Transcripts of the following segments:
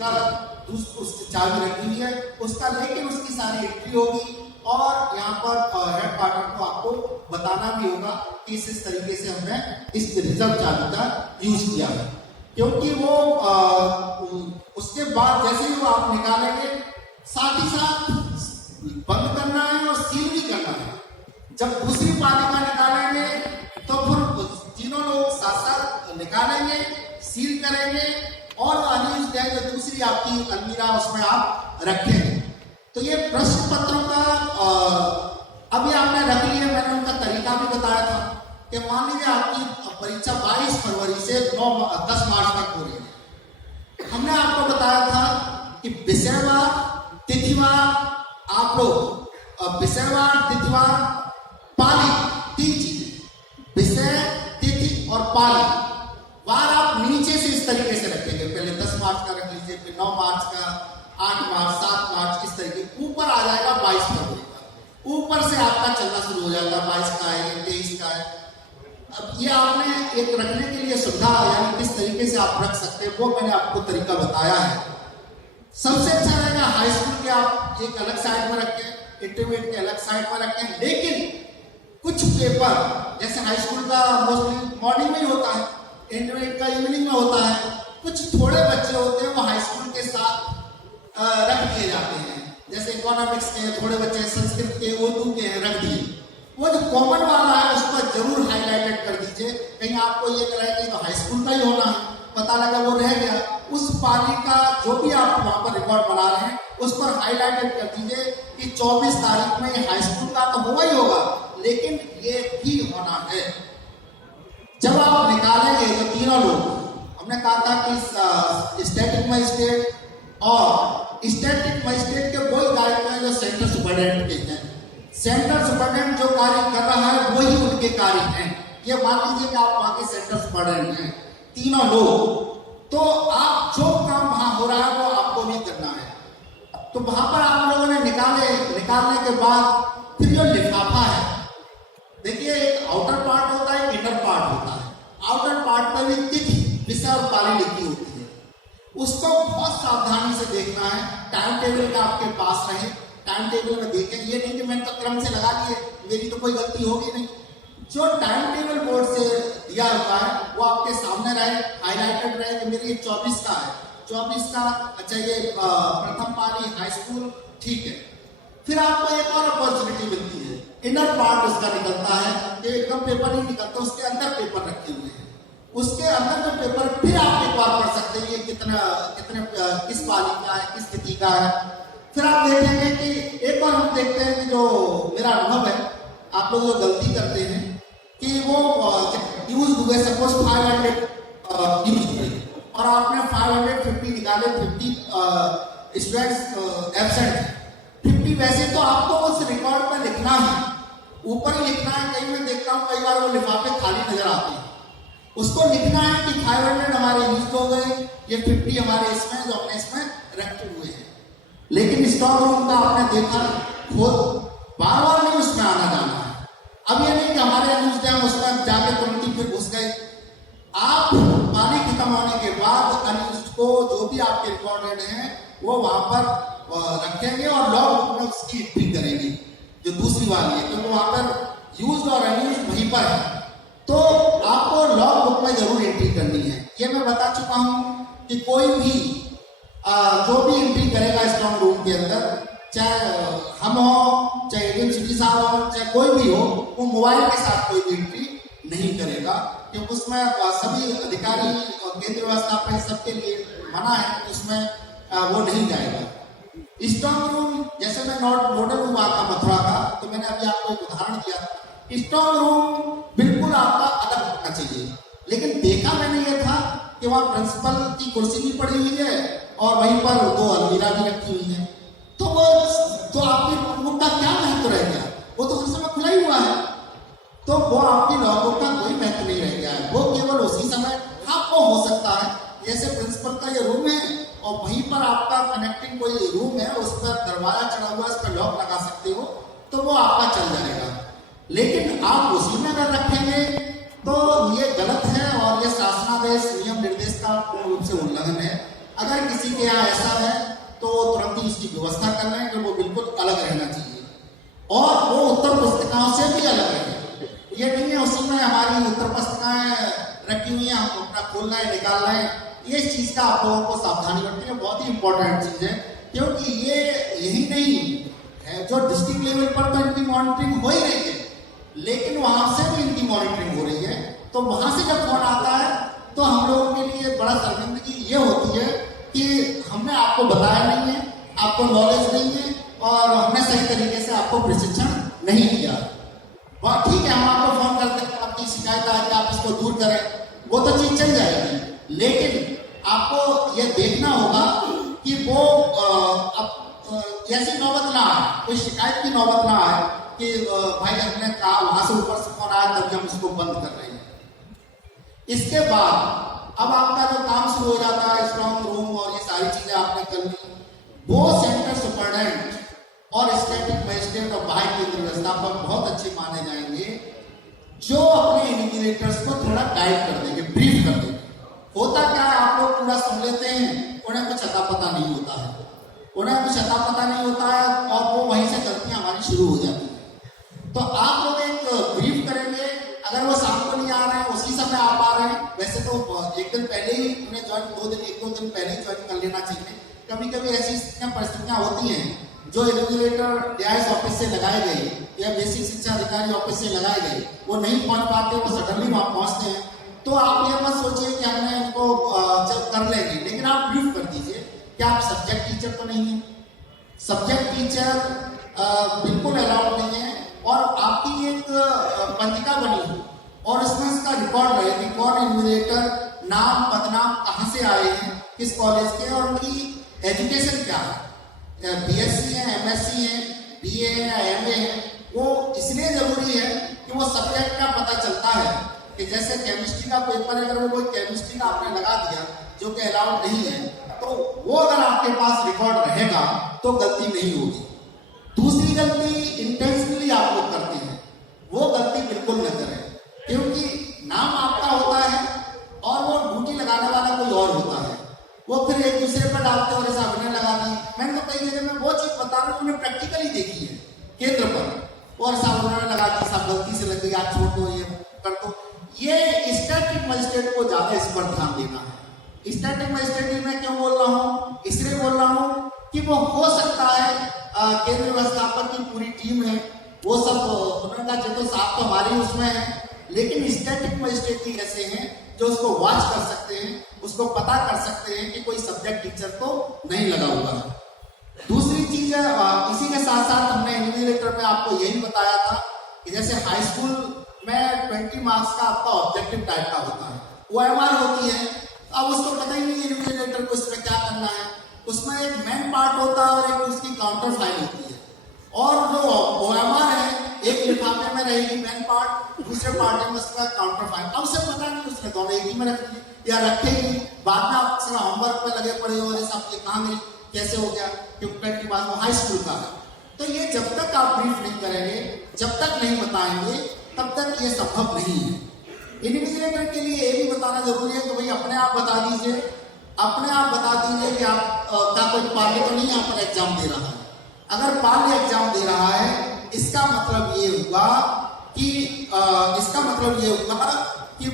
उसकी चाबी रखी हुई है उसका, लेकिन उसकी सारी एंट्री होगी और यहाँ पर हेड पार्टनर को आपको बताना भी होगा कि इस तरीके से हमने इस रिजर्व चाबी का यूज किया है, क्योंकि वो उसके बाद जैसे ही वो आप निकालेंगे साथ ही साथ बंद करना है और सील भी करना है। जब दूसरी पाली का निकालेंगे तो फिर तीनों लोग साथ साथ निकालेंगे, सील करेंगे और अनयूज्ड है जो दूसरी आपकी अलमीरा उसमें आप रखेंगे। तो ये प्रश्न पत्रों का अभी आपने रख लिया, मैंने उनका तरीका भी बताया था कि मान लीजिए आपकी परीक्षा 22 फरवरी से 10 मार्च तक हो रही है। हमने आपको बताया था कि विषयवार तिथिवार आप लोग विषयवार तिथिवार पाली 3 चीजें, विषय तिथि और पाली वार आप नीचे से इस तरीके से रखेंगे। पहले 10 मार्च का रख लीजिए, फिर 9 मार्च का, 8 मार्च, 7 मार्च, इस तरीके। ऊपर आ जाएगा 22 फरवरी का, ऊपर से आपका चलना शुरू हो जाएगा। 22 का है, 23 का है। अब ये आपने एक रखने के लिए सुविधा, यानी किस तरीके से आप रख सकते हैं वो मैंने आपको तरीका बताया है। सबसे अच्छा रहेगा हाई स्कूल के आप एक अलग साइड में रखें, इंटरमीडिएट के अलग साइड में रखें, लेकिन कुछ पेपर जैसे हाई स्कूल का मोस्टली मॉर्निंग में ही होता है, इंटरमीडिएट का इवनिंग में होता है, कुछ थोड़े बच्चे होते हैं वो हाई स्कूल के साथ रख दिए जाते हैं। जैसे इकोनॉमिक्स के थोड़े बच्चे, संस्कृत के, उर्दू के रख दिए। वो जो कॉमन वाला है उस पर जरूर हाईलाइटेड कर दीजिए, कहीं आपको ये लगे कि तो हाई स्कूल का ही होना है, पता लगा वो रह गया। उस पाली का जो भी आप वहां पर रिकॉर्ड बना रहे हैं उस पर हाईलाइटेड कर दीजिए कि 24 तारीख में हाई स्कूल का तो होगा ही होगा, लेकिन ये भी होना है। जब आप निकालेंगे तो तीनों लोग, हमने कहा था कि स्टैटिक मजिस्ट्रेट और स्टैटिक मजिस्ट्रेट के वही दायित्व है जो सेंटर सुपरिटेंडेंट के हैं। सेंटर सुपरिटेंडेंट जो कार्य कर रहा है वही उनके कार्य हैं। ये मान लीजिए कि आप वहां के सेंटर सुपरिटेंडेंट हैं, तीनों लोग, तो आप जो काम वहां हो रहा है वो आपको भी करना है। तो वहां पर आप लोगों ने निकालने के बाद फिर जो लिफाफा है, देखिए एक आउटर पार्ट होता है, एक इनर पार्ट होता है। आउटर पार्ट पर भी तिथि, विषय और पाली लिखी होती है, उसको बहुत सावधानी से देखना है। टाइम टेबल का आपके पास रहे, टाइम टेबल में देखें, ये नहीं कि मैंने तो क्रम से लगा लिए, मेरी तो कोई गलती होगी नहीं। जो टाइम टेबल बोर्ड से दिया हुआ है वो आपके सामने रहे, हाईलाइटेड रहे कि मेरी 24 का है, 24 का, अच्छा ये प्रथम पाली हाई स्कूल, ठीक है। फिर आपको एक और अपॉर्चुनिटी मिलती है, इनर पार्ट उसका निकलता है, कि एकदम पेपर नहीं निकलता, उसके अंदर पेपर रखे हुए हैं। उसके अंदर जो पेपर फिर आप एक बार पढ़ सकते हैं, ये कितने किस पाली का है, किस तिथि का है। फिर आप देखेंगे कि एक बार हम देखते हैं कि जो मेरा अनुभव है, आप लोग जो गलती करते हैं कि वो यूज हुए, सपोज 500 यूज हुए और आपने 550 निकाले, 50 स्टूडेंट्स एब्सेंट है, 50 वैसे तो आपको उस रिकॉर्ड पे लिखना है, ऊपर ही लिखना है। कहीं मैं देखता हूँ कई बार वो लिफाफे खाली नजर आते हैं, उसको लिखना है कि 500 हमारे यूज हो गए, ये 50 हमारे इसमें जो हमने इसमें रखे हुए हैं। लेकिन स्टॉक रूम का आपने देखा खुद बार बार नहीं उसमें आना जाना है। अब ये नहीं कि हमारे यूज है उसमें जाके तुरंत ही फिर घुस गए। आप पानी खत्म होने के बाद अनयूज्ड को जो भी आपके रिकॉर्डेड हैं वो वहां पर रखेंगे और लॉग बुक में उसकी एंट्री करेंगे, जो दूसरी वाली है, क्योंकि वहां पर यूज्ड और अनयूज्ड वहीं पर है, तो आपको लॉग बुक में जरूर एंट्री करनी है। ये मैं बता चुका हूं कि कोई भी जो भी एंट्री करेगा स्ट्रॉन्ग रूम के अंदर, चाहे हम हो, चाहे एडीएम सिटी साहब हो, चाहे कोई भी हो, वो मोबाइल के साथ कोई भी एंट्री नहीं करेगा, क्योंकि उसमें सभी अधिकारी और केंद्र व्यवस्था पे सबके लिए मना है, उसमें वो नहीं जाएगा। स्ट्रॉन्ग रूम, जैसे मैं नोडल रूम आता मथुरा का, तो मैंने अभी आपको एक उदाहरण दिया। स्ट्रॉन्ग रूम बिल्कुल आपका अलग होना चाहिए, लेकिन देखा मैंने ये था कि वहां प्रिंसिपल की कुर्सी भी पड़ी हुई है और वहीं पर 2 अलमीरा भी रखी हुई है, तो वो तो आपकी नोटबुक का क्या महत्व रह गया? वो तो हर समय खुला ही हुआ है, तो वो आपकी नोटबुक का कोई महत्व नहीं रह गया है। वो केवल उसी समय आपको हो सकता है, जैसे प्रिंसिपल का ये रूम है और वहीं पर आपका कनेक्टिंग कोई रूम है, उस पर दरवाजा चढ़ा हुआ है, उस पर लॉक लगा सकते हो, तो वो आपका चल जाएगा। लेकिन आप उसी में अगर रखेंगे तो ये गलत है और ये शासनादेश नियम निर्देश का पूर्ण रूप से उल्लंघन है। अगर किसी के यहाँ ऐसा है तो तुरंत ही उसकी व्यवस्था कर रहे हैं कि वो बिल्कुल अलग रहना चाहिए और वो उत्तर पुस्तिकाओं से भी अलग है। ये नहीं है उसी में हमारी उत्तर पुस्तिकाएं रखी हुई हैं, हम अपना खोल रहे हैं, निकाल रहे हैं। ये इस चीज का आप लोगों को सावधानी बरतनी है, बहुत ही इंपॉर्टेंट चीज है, क्योंकि ये यही नहीं है जो डिस्ट्रिक्ट लेवल पर तो इनकी मॉनिटरिंग हो ही रही है, लेकिन वहां से भी इनकी मॉनिटरिंग हो रही है। तो वहां से जब फोन आता है तो हम लोगों के लिए बड़ा शर्मिंदगी ये होती है कि हमने आपको बताया नहीं है, आपको नॉलेज नहीं है और हमने सही तरीके से आपको प्रशिक्षण नहीं दिया। वह ठीक है, हम आपको फोन करते हैं, आपकी शिकायत आए कि आप इसको दूर करें, वो तो चीज चल जाएगी, लेकिन आपको यह देखना होगा कि वो ऐसी नौबत ना आए, कोई शिकायत की नौबत ना आए कि भाई हमने कहा वहां से ऊपर से फोन आया तभी हम इसको बंद कर रहे हैं। इसके बाद अब आपका जो काम शुरू हो जाता है, स्ट्रॉन्ग रूम और ये सारी चीजें आपने कर ली, वो सेंटर सुपरडेंट और स्टैटिक मजिस्ट्रेट और बाह्य केंद्र व्यवस्थापक बहुत अच्छे माने जाएंगे, जो अपने इन्विजिलेटर्स को थोड़ा गाइड कर देंगे, ब्रीफ कर देंगे। होता क्या है, आप लोग पूरा सुन लेते हैं, उन्हें कुछ अता पता नहीं होता है, उन्हें कुछ अता पता नहीं होता है और वो वहीं से गलतियां हमारी शुरू हो जाती है। तो आप लोग एक ब्रीफ करेंगे, अगर वो शाम को नहीं आ रहे हैं, उसी समय आप आ रहे हैं, वैसे तो एक दिन पहले ही उन्हें ज्वाइन, एक दो दिन पहले ही ज्वाइन कर लेना चाहिए। कभी कभी ऐसी परिस्थितियां होती हैं जो इन्विजिलेटर डीआईएस ऑफिस से लगाए गए या बेसिक शिक्षा अधिकारी ऑफिस से लगाए गए, वो नहीं पहुंच पाते, वो सडनली वहां पहुंचते हैं, तो आप ये मत सोचिए कि हमने इनको जब कर लेंगे, लेकिन आप ब्रीफ कर दीजिए कि आप सब्जेक्ट टीचर तो नहीं है, सब्जेक्ट टीचर बिल्कुल अलाउड नहीं है, और आपकी एक पंजिका बनी हो और उसमें इसका रिकॉर्ड रहे कि कौन इन्विजिलेटर, नाम पदनाम, कहाँ से आए हैं, किस कॉलेज के, और उनकी एजुकेशन क्या है, बीएससी है, एमएससी है, बीए है या एमए है। वो इसलिए जरूरी है कि वो सब्जेक्ट का पता चलता है कि जैसे केमिस्ट्री का पेपर है, अगर वो कोई केमिस्ट्री का आपने लगा दिया जो कि अलाउड नहीं है, तो वो अगर आपके पास रिकॉर्ड रहेगा तो गलती नहीं होगी। दूसरी गलती इंटेंशनली आप लोग करते हैं, वो गलती बिल्कुल न करें, क्योंकि नाम आपका होता है और वो ड्यूटी लगाने वाला कोई और होता है, वो फिर एक दूसरे पर डालते और ऐसा अभिनय लगा दी। मैंने तो कई जगह में वो चीज बता रहा हूँ, उन्हें प्रैक्टिकली देखी है केंद्र पर, और साहब उन्होंने लगा दी, साहब गलती से लग गई, आप छोड़ दो, ये कर दो। ये स्टैटिक मजिस्ट्रेट को ज्यादा इस पर ध्यान देना है। स्टैटिक मजिस्ट्रेट में क्यों बोल रहा हूँ, इसलिए बोल रहा हूँ कि वो हो सकता है केंद्र व्यवस्थापक की पूरी टीम है, वो सब उन्होंने कहा तो साहब तो हमारी उसमें है, लेकिन स्टैटिक मजिस्ट्रेट ही ऐसे हैं जो उसको वॉच कर सकते हैं, उसको पता कर सकते हैं कि कोई सब्जेक्ट टीचर तो नहीं लगा हुआ है। दूसरी चीज है, इसी के साथ साथ हमने इन्विजिलेटर में आपको यही बताया था कि जैसे हाई स्कूल में 20 मार्क्स का आपका ऑब्जेक्टिव टाइप का होता है, OMR होती है, अब उसको पता ही नहीं इन्विजिलेटर को इसमें क्या करना है। उसमें एक मेन पार्ट होता है और एक उसकी काउंटर फाइल होती है, और जो OMR है एक लिफाफे में रहेगी मेन पार्ट, दूसरे पार्ट में उसका काउंटर फाइल। अब उसे पता नहीं उसने दोनों एक ही में रख दी या रखेगी, बाद में आप होमवर्क पे लगे पड़े हो, सब ये कहाँ गई, कैसे हो गया, क्योंकि 20 मार्क्स वो हाई स्कूल का है। तो ये जब तक आप ब्रीफ नहीं करेंगे, जब तक नहीं बताएंगे, तब तक ये संभव नहीं है। इन्विजिलेटर के लिए ये भी बताना जरूरी है कि भाई अपने आप बता दीजिए, अपने आप बता दीजिए कि आप का कोई पार्टी तो नहीं यहाँ पर एग्जाम दे रहा है। अगर पार्टी एग्जाम दे रहा है, इसका मतलब ये हुआ कि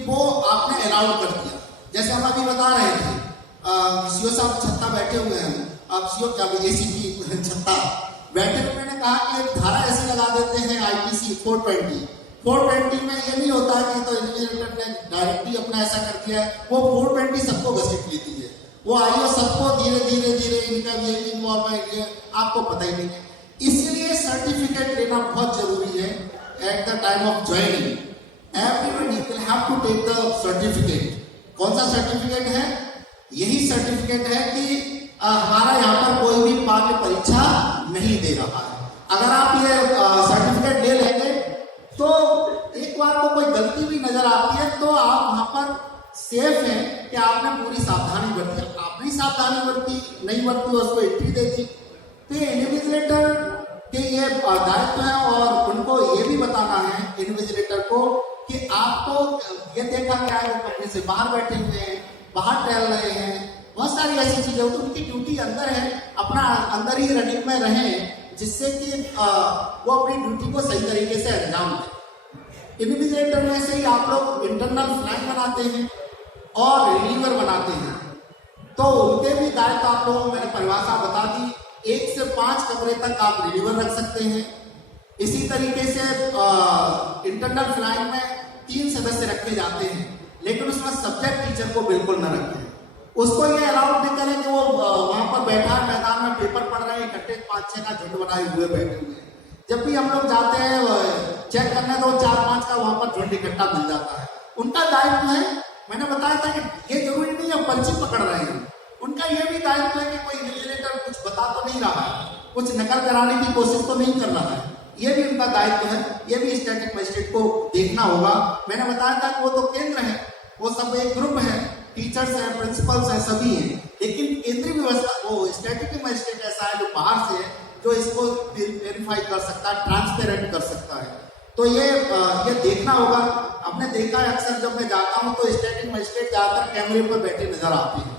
वो आपने अलाउड कर दिया। जैसे हम अभी बता रहे थे, सीओ साहब छत्ता बैठे हुए हैं, अब सीओ क्या एसीपी छत्ता बैठे हुए, मैंने कहा कि एक धारा ऐसी लगा देते हैं आईपीसी 420 में ये नहीं होता कि तो इन्विजिलेटर ने डायरेक्टली अपना ऐसा कर दिया है, वो 420 सबको घसीट लेती है, वो आईओ सबको धीरे धीरे इनका ये इन्वॉल्वमेंट है, आपको पता ही नहीं है। इसलिए सर्टिफिकेट लेना बहुत जरूरी है। At the time of joining everybody will have to take the certificate. कौन सा सर्टिफिकेट है? यही सर्टिफिकेट है कि हमारा यहाँ पर कोई भी पार्य परीक्षा नहीं दे रहा है। अगर आप ये सर्टिफिकेट ले लेंगे तो एक बार को कोई गलती भी नजर आती है तो आप वहां पर सेफ है कि आपने पूरी सावधानी बरती। आपने सावधानी बरती नहीं बरती, उसको एंट्री दे दी। तो ये इन्विजिलेटर के ये दायित्व है और उनको ये भी बताना है इन्विजिलेटर को कि आपको ये देखा क्या है, वो कमरे से बाहर बैठे हुए हैं, बाहर टहल रहे हैं, बहुत सारी ऐसी चीजें होती है, उनकी ड्यूटी अंदर है, अपना अंदर ही रनिंग में रहें, जिससे कि वो अपनी ड्यूटी को सही तरीके से अंजाम दें। इन्विजिलेटर में से ही आप लोग इंटरनल फ्लैग बनाते हैं और रिलीवर बनाते हैं, तो उनके भी दायित्व आप लोगों को मैंने परिभाषा बता दी। 1 से 5 कमरे तक आप रिलीवर रख सकते हैं। इसी तरीके से इंटरनल फ्लैग में 3 सदस्य रखे जाते हैं, लेकिन उसमें सब्जेक्ट टीचर को बिल्कुल न रखें। उसको ये अलाउड नहीं करें कि वो वहां पर बैठा है मैदान में पेपर पढ़ रहे हैं, इकट्ठे 5-6 का झुंड बनाए हुए बैठे हुए हैं। जब भी हम लोग जाते हैं चेक करने, तो 4-5 का वहां पर झुंड इकट्ठा मिल जाता है। उनका दायित्व है, मैंने बताया था कि ये जरूरी नहीं है पर्ची पकड़ रहे हैं, उनका ये भी दायित्व है कि कोई इन्विजिलेटर कुछ बता तो नहीं रहा है, कुछ नकल कराने की कोशिश तो नहीं कर रहा है, ये भी उनका दायित्व है। ये भी स्टैटिक मजिस्ट्रेट को देखना होगा। मैंने बताया था कि वो तो केंद्र है, वो सब एक ग्रुप है, टीचर्स हैं, प्रिंसिपल्स हैं, सभी हैं, लेकिन केंद्रीय व्यवस्था वो स्टैटिक मजिस्ट्रेट ऐसा है जो बाहर से है, जो इसको वेरीफाई कर सकता है, ट्रांसपेरेंट कर सकता है। तो ये देखना होगा। आपने देखा है अक्सर जब मैं जाता हूँ तो स्टैटिक मजिस्ट्रेट ज्यादातर कैमरे पर बैठे नजर आते हैं।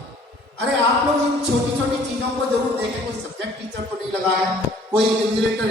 अरे आप लोग इन छोटी छोटी चीजों को जरूर देखें, कोई सब्जेक्ट टीचर तो नहीं लगा है, कोई इन्विजिलेटर